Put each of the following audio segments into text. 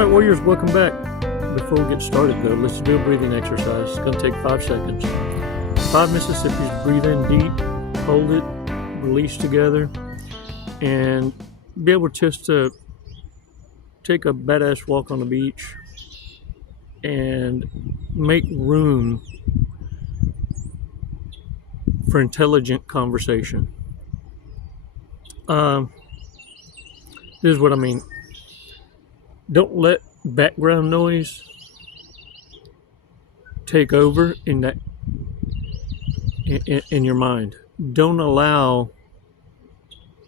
Alright, warriors, welcome back. Before we get started though, let's do a breathing exercise. It's going to take 5 seconds. 5 Mississippis. Breathe in deep, hold it, release together, and be able just to take a badass walk on the beach and make room for intelligent conversation. This is what I mean. Don't let background noise take over in your mind. Don't allow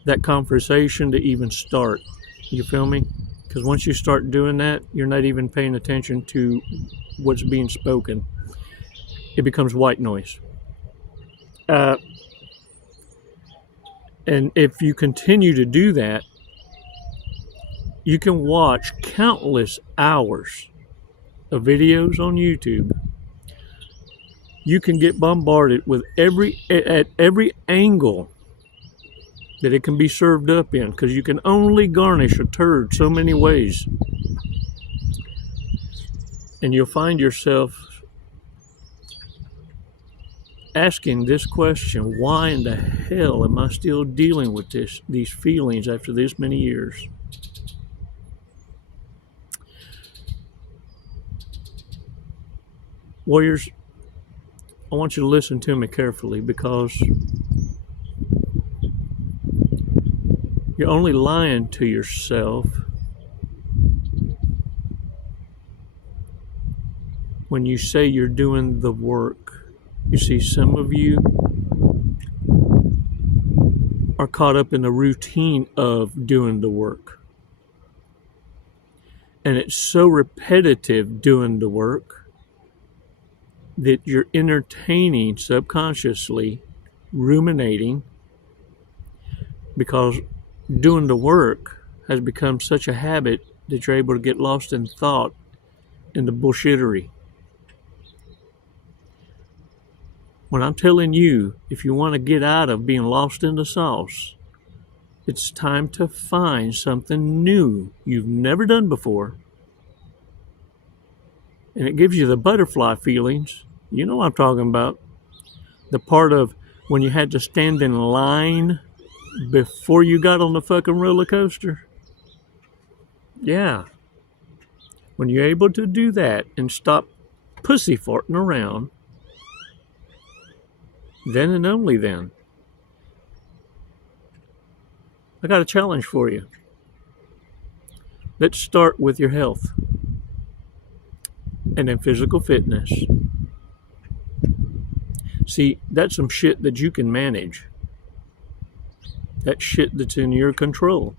that conversation to even start. You feel me? Because once you start doing that, you're not even paying attention to what's being spoken. It becomes white noise. And if you continue to do that, you can watch countless hours of videos on YouTube. You can get bombarded with at every angle that it can be served up in, because you can only garnish a turd so many ways. And you'll find yourself asking this question: why in the hell am I still dealing with these feelings after this many years? Warriors, I want you to listen to me carefully, because you're only lying to yourself when you say you're doing the work. You see, some of you are caught up in the routine of doing the work. And it's so repetitive doing the work that you're entertaining subconsciously, ruminating, because doing the work has become such a habit that you're able to get lost in thought in the bullshittery. When I'm telling you, if you want to get out of being lost in the sauce, it's time to find something new you've never done before. And it gives you the butterfly feelings. You know what I'm talking about. The part of when you had to stand in line before you got on the fucking roller coaster. Yeah. When you're able to do that and stop pussyfarting around, then and only then. I got a challenge for you. Let's start with your health. And then physical fitness. See, that's some shit that you can manage. That's shit that's in your control.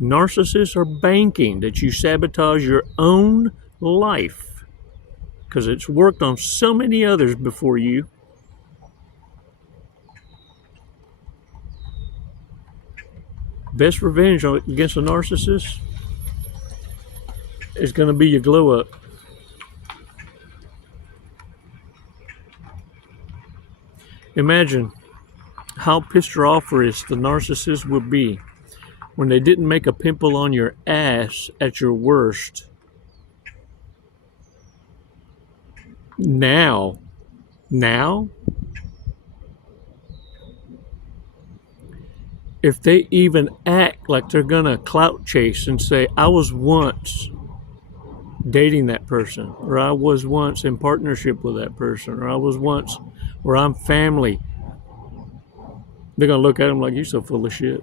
Narcissists are banking that you sabotage your own life, because it's worked on so many others before you. Best revenge against a narcissist is going to be your glow up. Imagine how pissed off the narcissist would be when they didn't make a pimple on your ass at your worst. Now, if they even act like they're gonna clout chase and say, I was once dating that person, or I was once in partnership with that person, or I was once, or I'm family, they're gonna look at them like, you're so full of shit.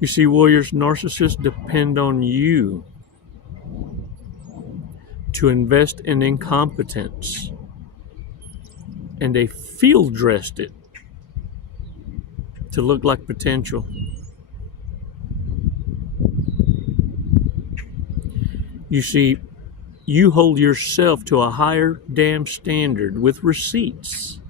You see, warriors, narcissists depend on you to invest in incompetence, and they field dressed it to look like potential. You see, you hold yourself to a higher damn standard with receipts.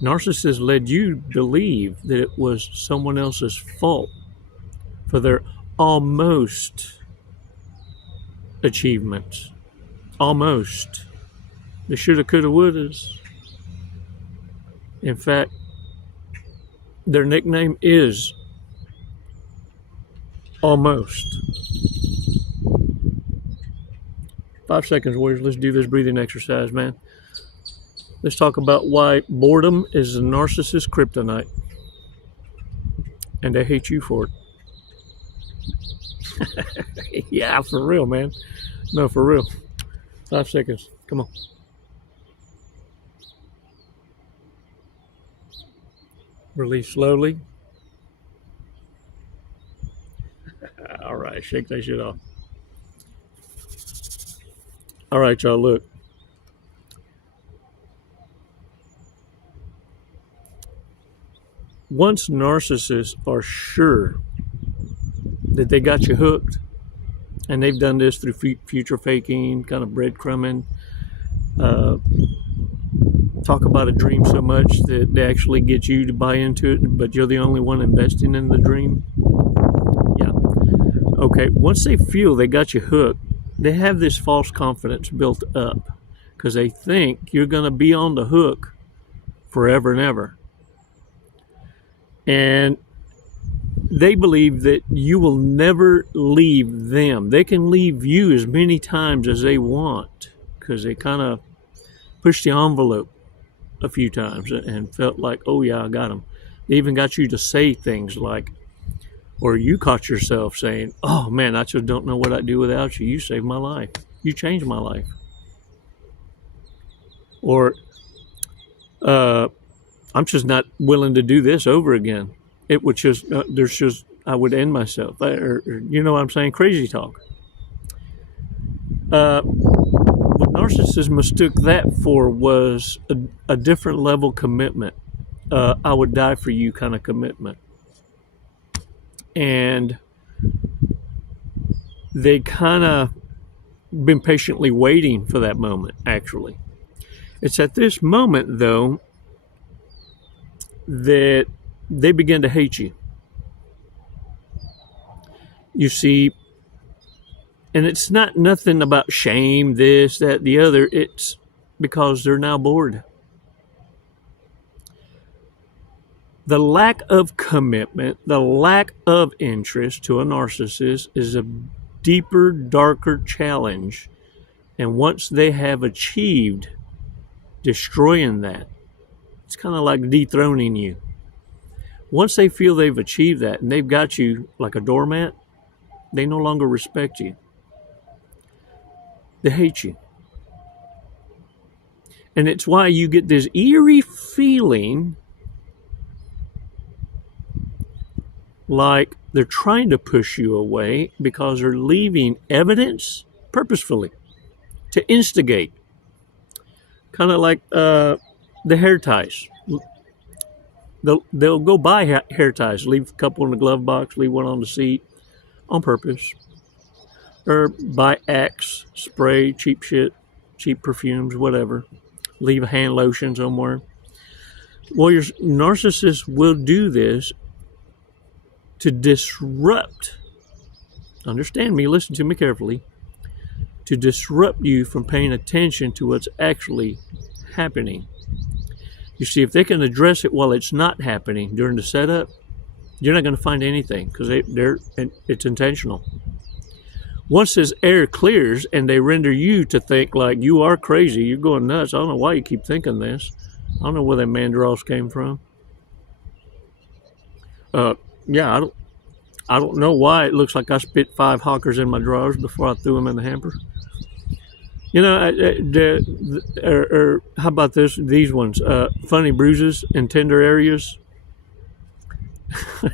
Narcissists led you to believe that it was someone else's fault for their almost achievements. Almost. The shoulda, coulda, wouldas. In fact, their nickname is almost. 5 seconds, warriors. Let's do this breathing exercise, man. Let's talk about why boredom is a narcissist kryptonite. And they hate you for it. Yeah, for real, man. No, for real. 5 seconds. Come on. Release slowly. All right, shake that shit off. All right, y'all, look. Once narcissists are sure that they got you hooked, and they've done this through future faking, kind of breadcrumbing, talk about a dream so much that they actually get you to buy into it, but you're the only one investing in the dream. Yeah. Okay, once they feel they got you hooked, they have this false confidence built up because they think you're going to be on the hook forever and ever. And they believe that you will never leave them. They can leave you as many times as they want because they kind of pushed the envelope a few times and felt like, oh yeah, I got them. They even got you to say things like, or you caught yourself saying, oh man, I just don't know what I'd do without you. You saved my life. You changed my life. Or, I'm just not willing to do this over again. It would just, I would end myself. Or, you know what I'm saying? Crazy talk. What narcissists mistook that for was a different level commitment. I would die for you kind of commitment. And they kind of been patiently waiting for that moment, actually. It's at this moment, though, that they begin to hate you. You see, and it's not nothing about shame, this, that, the other. It's because they're now bored. The lack of commitment, the lack of interest to a narcissist is a deeper, darker challenge. And once they have achieved destroying that, it's kind of like dethroning you. Once they feel they've achieved that and they've got you like a doormat, they no longer respect you. They hate you. And it's why you get this eerie feeling like they're trying to push you away because they're leaving evidence purposefully to instigate. Kind of like the hair ties. They'll go buy hair ties, leave a couple in the glove box, leave one on the seat on purpose. Or buy Axe, spray, cheap shit, cheap perfumes, whatever. Leave a hand lotion somewhere. Warriors, narcissists will do this to disrupt, understand me, listen to me carefully, to disrupt you from paying attention to what's actually happening. You see, if they can address it while it's not happening during the setup, you're not going to find anything because it's intentional. Once this air clears and they render you to think like you are crazy, you're going nuts, I don't know why you keep thinking this. I don't know where that mandrels came from. Yeah, I don't know why it looks like I spit 5 hawkers in my drawers before I threw them in the hamper. You know, or how about this? These ones, funny bruises in tender areas.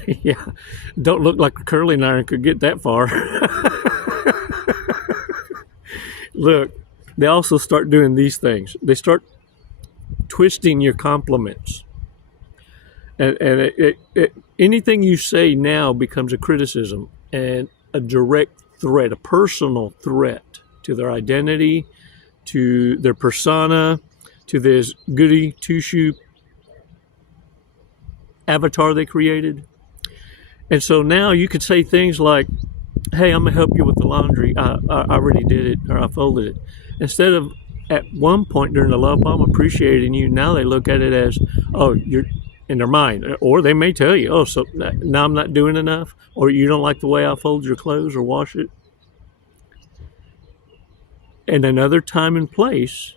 Yeah, don't look like a curling iron could get that far. Look, they also start doing these things. They start twisting your compliments. And anything you say now becomes a criticism and a direct threat, a personal threat to their identity, to their persona, to this goody two-shoe avatar they created. And so now you could say things like, hey, I'm going to help you with the laundry. I already did it, or I folded it. Instead of at one point during the love bomb appreciating you. Now they look at it as, oh, you're in their mind. Or they may tell you, oh, so now I'm not doing enough, or you don't like the way I fold your clothes or wash it. And another time and place,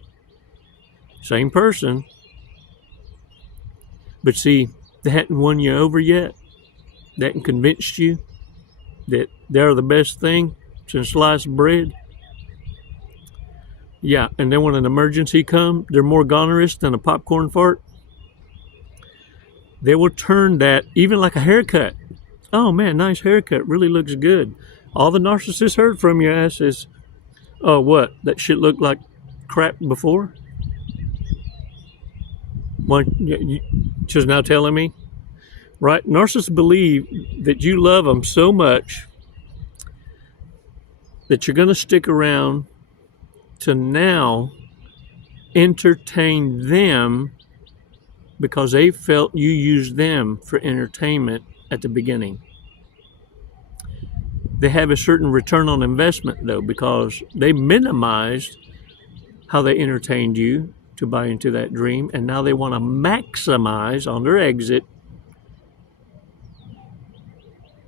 same person, but see, they hadn't won you over yet. They hadn't convinced you that they're the best thing since sliced bread. Yeah, and then when an emergency comes, they're more gonorrhous than a popcorn fart. They will turn that, even like a haircut. Oh man, nice haircut, really looks good. All the narcissists heard from your ass is, oh, what? That shit looked like crap before? Well, she's now telling me, right? Narcissists believe that you love them so much that you're going to stick around to now entertain them because they felt you used them for entertainment at the beginning. They have a certain return on investment, though, because they minimized how they entertained you to buy into that dream, and now they want to maximize on their exit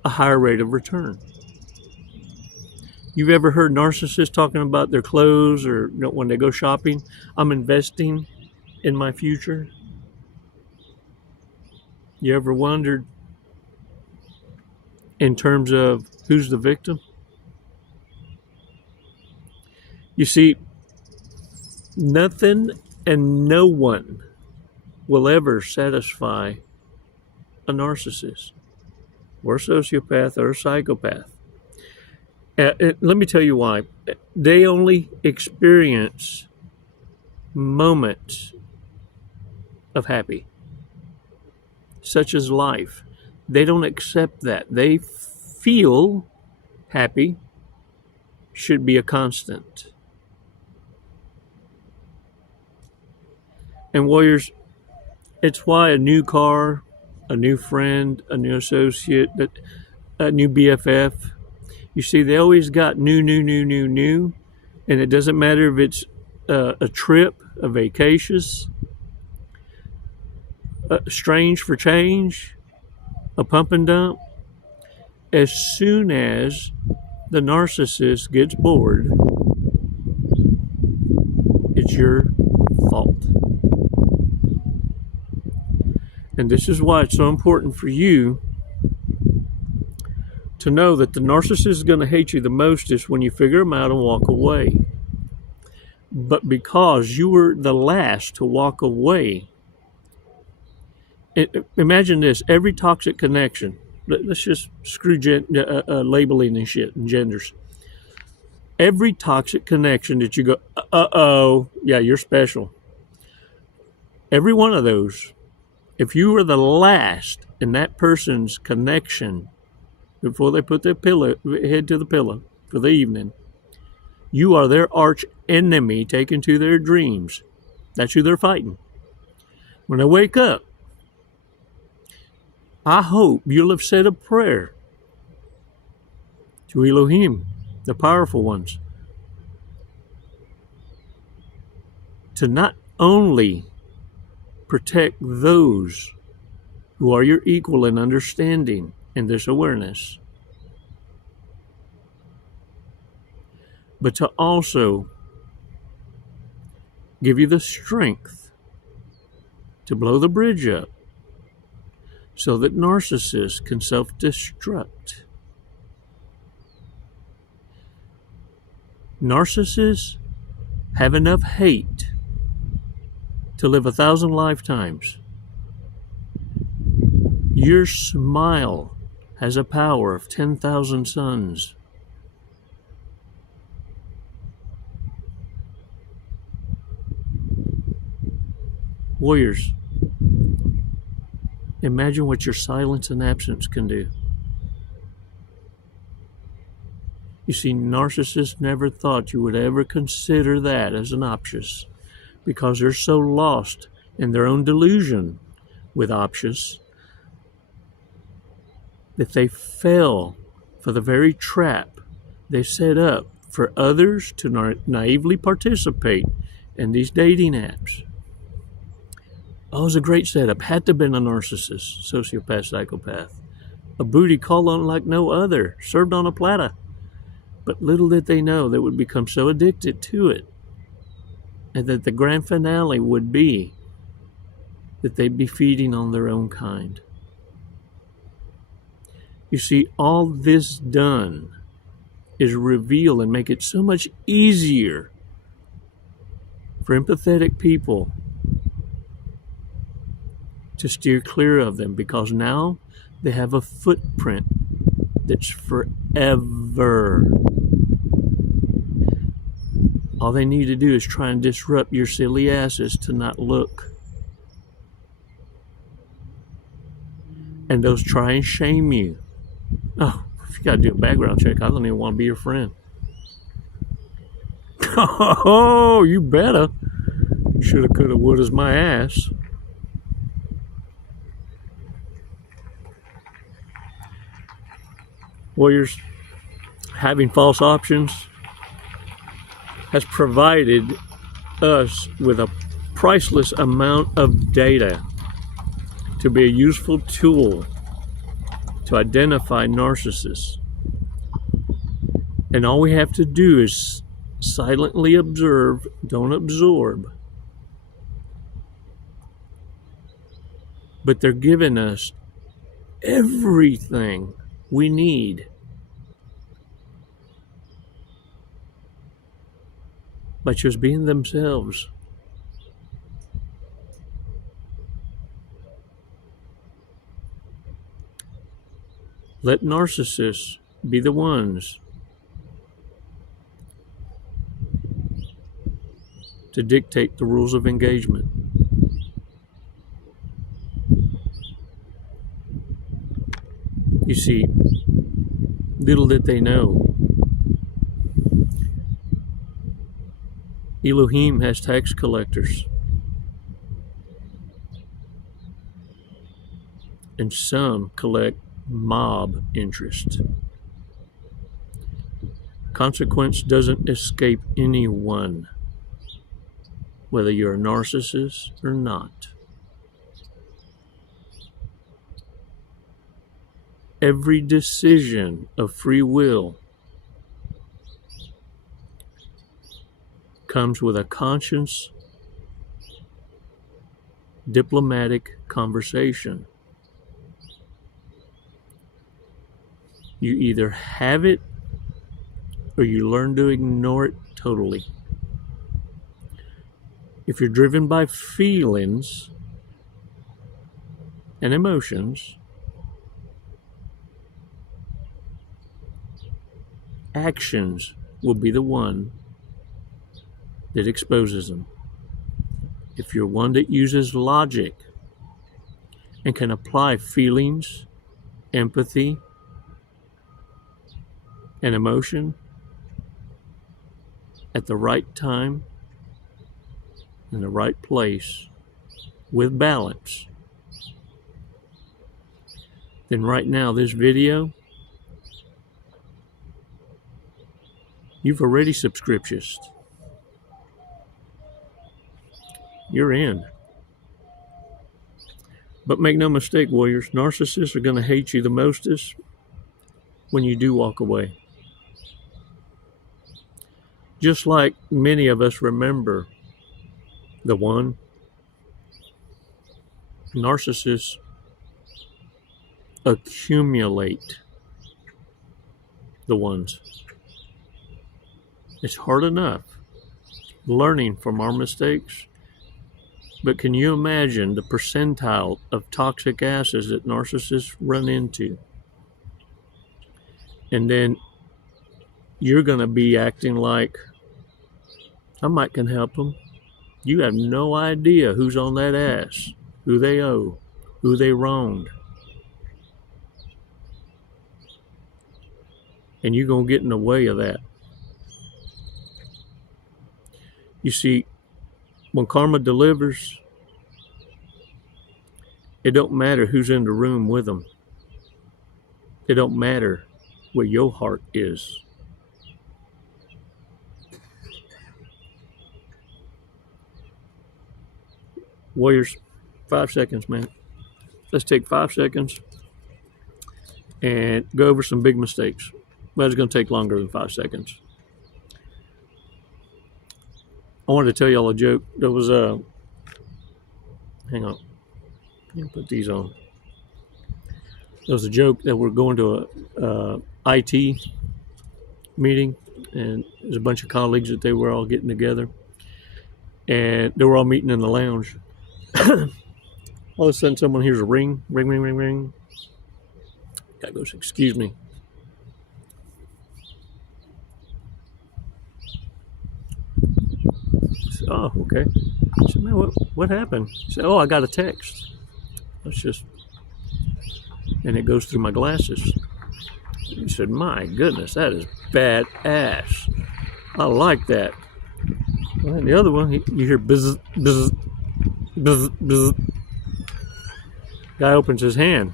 a higher rate of return. You've ever heard narcissists talking about their clothes or when they go shopping? I'm investing in my future. You ever wondered in terms of who's the victim? You see, nothing and no one will ever satisfy a narcissist or a sociopath or a psychopath. Let me tell you why. They only experience moments of happy, such as life. They don't accept that. They feel happy should be a constant. And warriors, it's why a new car, a new friend, a new associate, a new BFF, you see, they always got new. And it doesn't matter if it's a trip, a vacations, strange for change, a pump and dump. As soon as the narcissist gets bored, it's your fault. And this is why it's so important for you to know that the narcissist is going to hate you the most is when you figure them out and walk away. But because you were the last to walk away, imagine this, every toxic connection, let's just screw labeling and shit and genders. Every toxic connection that you go, uh-oh, yeah, you're special. Every one of those, if you were the last in that person's connection before they put their head to the pillow for the evening, you are their arch enemy taken to their dreams. That's who they're fighting. When they wake up, I hope you'll have said a prayer to Elohim, the powerful ones, to not only protect those who are your equal in understanding and this awareness, but to also give you the strength to blow the bridge up so that narcissists can self-destruct. Narcissists have enough hate to live 1,000 lifetimes. Your smile has a power of 10,000 suns. Warriors, imagine what your silence and absence can do. You see, narcissists never thought you would ever consider that as an option because they're so lost in their own delusion with options that they fell for the very trap they set up for others to naively participate and these dating apps. Oh, it was a great setup. Had to have been a narcissist, sociopath, psychopath. A booty called on like no other, served on a platter. But little did they know they would become so addicted to it, and that the grand finale would be that they'd be feeding on their own kind. You see, all this done is reveal and make it so much easier for empathetic people to steer clear of them, because now they have a footprint that's forever. All they need to do is try and disrupt your silly asses to not look. And those try and shame you. Oh, if you got to do a background check, I don't even want to be your friend. Oh, you better. Shoulda, coulda, woulda's my ass. Warriors, having false options has provided us with a priceless amount of data to be a useful tool to identify narcissists. And all we have to do is silently observe, don't absorb. But they're giving us everything we need by just being themselves. Let narcissists be the ones to dictate the rules of engagement. You see, little did they know, Elohim has tax collectors, and some collect mob interest. Consequence doesn't escape anyone, whether you're a narcissist or not. Every decision of free will comes with a conscious, diplomatic conversation. You either have it or you learn to ignore it totally. If you're driven by feelings and emotions, actions will be the one that exposes them. If you're one that uses logic and can apply feelings, empathy, and emotion at the right time, in the right place, with balance, then right now, this video, you've already subscriptioned. You're in. But make no mistake, warriors, narcissists are going to hate you the mostest when you do walk away. Just like many of us remember the one, narcissists accumulate the ones. It's hard enough learning from our mistakes, but can you imagine the percentile of toxic asses that narcissists run into? And then you're going to be acting like, I might can help them. You have no idea who's on that ass, who they owe, who they wronged. And you're going to get in the way of that. You see, when karma delivers, it don't matter who's in the room with them. It don't matter where your heart is. Warriors, 5 seconds, man. Let's take 5 seconds and go over some big mistakes. But it's going to take longer than 5 seconds. I wanted to tell y'all a joke. There was a... Hang on. Let me put these on. There was a joke that we're going to a IT meeting, and there's a bunch of colleagues that they were all getting together, and they were all meeting in the lounge. All of a sudden, someone hears a ring, ring, ring, ring, ring. Guy goes, "Excuse me." I said, "Oh, okay." I said, "Man, what happened?" He said, "Oh, I got a text." That's just, and it goes through my glasses. He said, "My goodness, that is badass. I like that." Well, and the other one, you hear buzz, buzz, buzz, buzz. Guy opens his hand.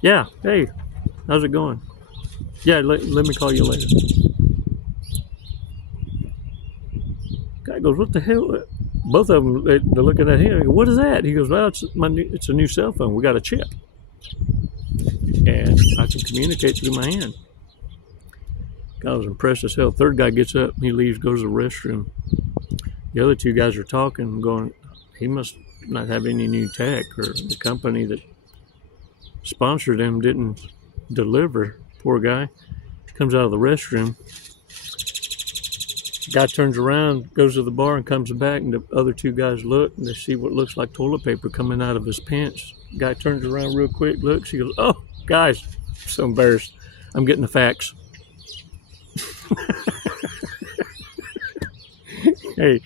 "Yeah, hey, how's it going?" "Yeah, let me call you later." Guy goes, "What the hell?" Both of them, they're looking at him. "What is that?" He goes, "Well, it's a new cell phone. We got a chip, and I can communicate through my hand." Guy was impressed as hell. Third guy gets up, he leaves, goes to the restroom. The other two guys are talking, going, "He must not have any new tech, or the company that sponsored him didn't deliver." Poor guy comes out of the restroom. Guy turns around, goes to the bar, and comes back, and the other two guys look, and they see what looks like toilet paper coming out of his pants. Guy turns around real quick, looks, he goes, "Oh, guys, I'm so embarrassed. I'm getting the facts." Hey,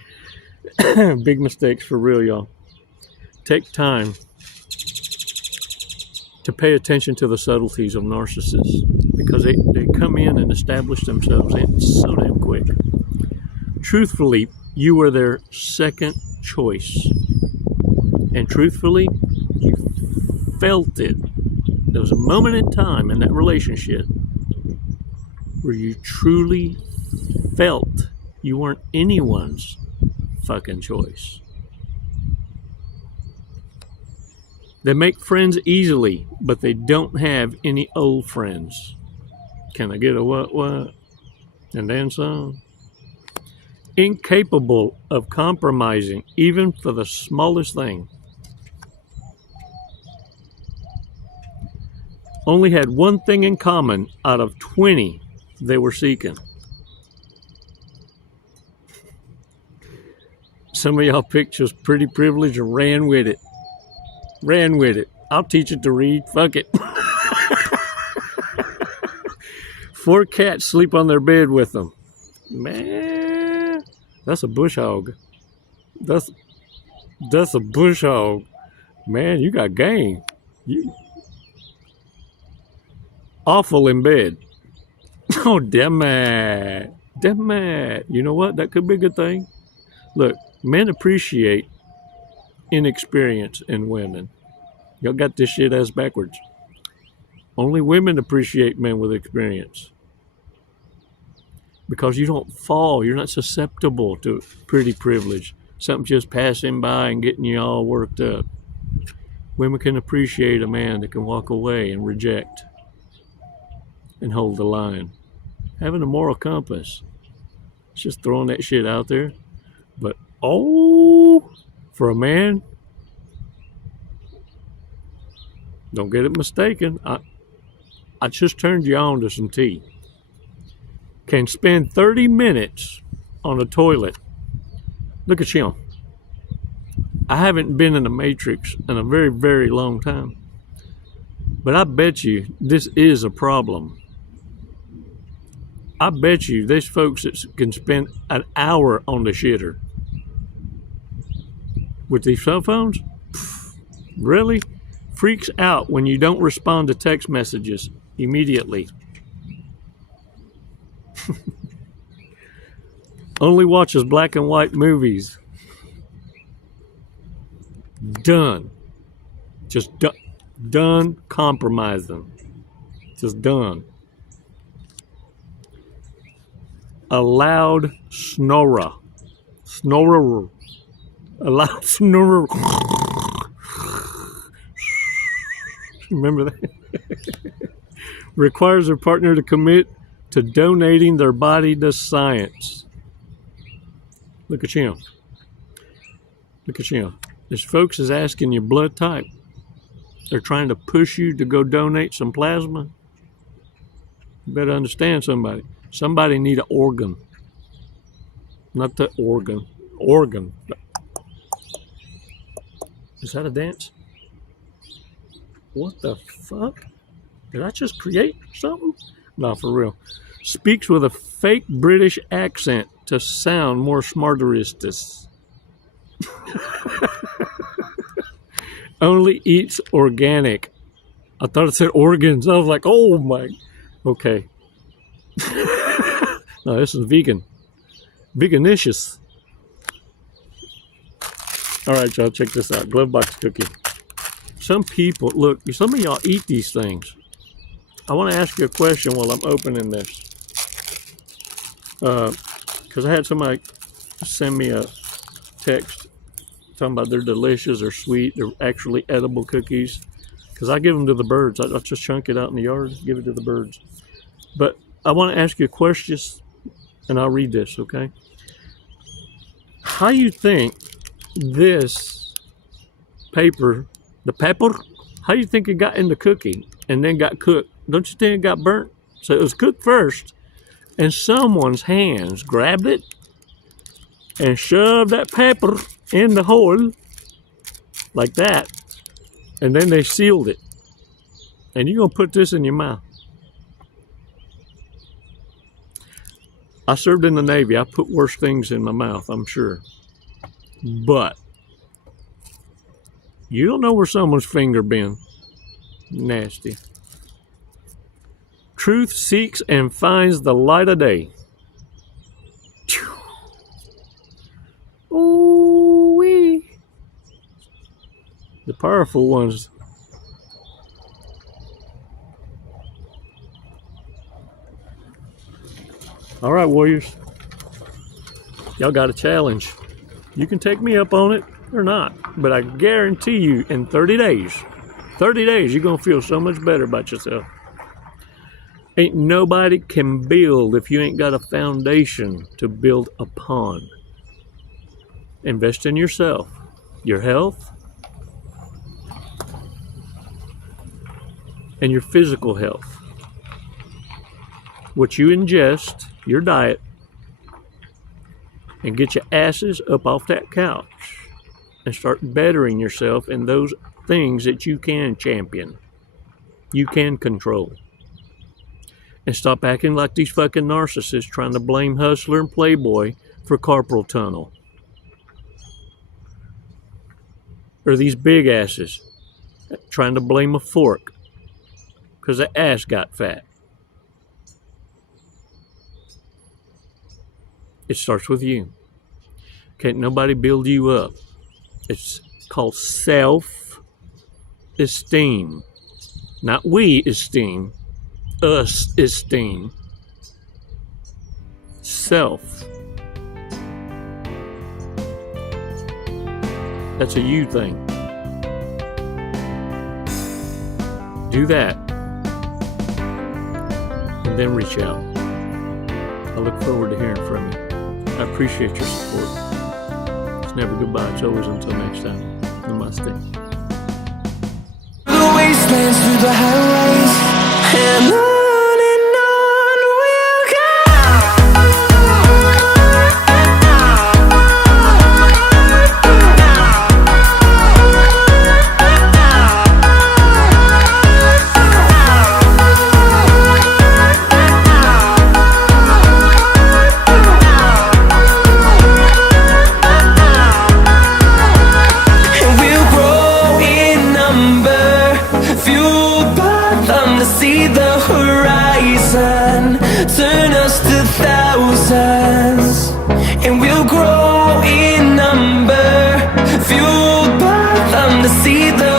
big mistakes for real, y'all. Take time to pay attention to the subtleties of narcissists, because they come in and establish themselves so damn quick. Truthfully, you were their second choice. And truthfully, you felt it. There was a moment in time in that relationship where you truly felt you weren't anyone's fucking choice. They make friends easily, but they don't have any old friends. Can I get a what? And then some? Incapable of compromising, even for the smallest thing. Only had one thing in common out of 20 they were seeking. Some of y'all picked just pretty privilege and ran with it. Ran with it. I'll teach it to read. Fuck it. 4 cats sleep on their bed with them. Man, that's a bush hog. That's a bush hog. Man, you got game. You awful in bed. Oh, damn it. Damn it. You know what? That could be a good thing. Look, men appreciate inexperience in women. Y'all got this shit ass backwards. Only women appreciate men with experience. Because you don't fall. You're not susceptible to pretty privilege. Something just passing by and getting you all worked up. Women can appreciate a man that can walk away and reject and hold the line. Having a moral compass. It's just throwing that shit out there. But, oh, for a man, don't get it mistaken. I just turned you on to some tea. Can spend 30 minutes on a toilet. Look at him. I haven't been in the Matrix in a very, very long time. But I bet you this is a problem. I bet you there's folks that can spend an hour on the shitter. With these cell phones? Really? Freaks out when you don't respond to text messages immediately. Only watches black and white movies. Done. Just done compromising. Just done. a loud snorer. Snorer. A loud snorer. Remember that? Requires their partner to commit to donating their body to science. Look at him. Look at him. This folks is asking your blood type. They're trying to push you to go donate some plasma. You better understand somebody. Somebody need an organ. Not the organ. Organ. Is that a dance? What the fuck? Did I just create something? No, for real. Speaks with a fake British accent to sound more smarteristus. Only eats organic. I thought it said organs. I was like, oh my. Okay. No, this is vegan. Veganicious. All right, y'all, check this out. Glove box cookie. Some people, look, some of y'all eat these things. I want to ask you a question while I'm opening this. Because I had somebody send me a text talking about they're delicious, they're sweet, they're actually edible cookies. Because I give them to the birds. I just chunk it out in the yard, give it to the birds. But I want to ask you a question, and I'll read this, okay? How you think this paper, the pepper, how do you think it got in the cookie and then got cooked? Don't you think it got burnt? So it was cooked first, and someone's hands grabbed it and shoved that pepper in the hole like that, and then they sealed it. And you're going to put this in your mouth. I served in the Navy. I put worse things in my mouth, I'm sure. But you don't know where someone's finger been. Nasty. Truth seeks and finds the light of day. Ooh-wee. The powerful ones. All right, warriors. Y'all got a challenge. You can take me up on it or not, but I guarantee you in 30 days, you're going to feel so much better about yourself. Ain't nobody can build if you ain't got a foundation to build upon. Invest in yourself, your health, and your physical health. What you ingest, your diet, and get your asses up off that couch and start bettering yourself in those things that you can champion, you can control. And stop acting like these fucking narcissists trying to blame Hustler and Playboy for carpal tunnel. Or these big asses trying to blame a fork because the ass got fat. It starts with you. Can't nobody build you up. It's called self-esteem. Not we esteem. Us esteem. Self. That's a you thing. Do that. And then reach out. I look forward to hearing from you. I appreciate your support. It's never goodbye. It's always until next time. Namaste. The wastelands through the highways, and on we'll go. And we'll grow in number, fueled by them to see the horizon, turn us to thousands. And we'll grow in number, fueled by them to see the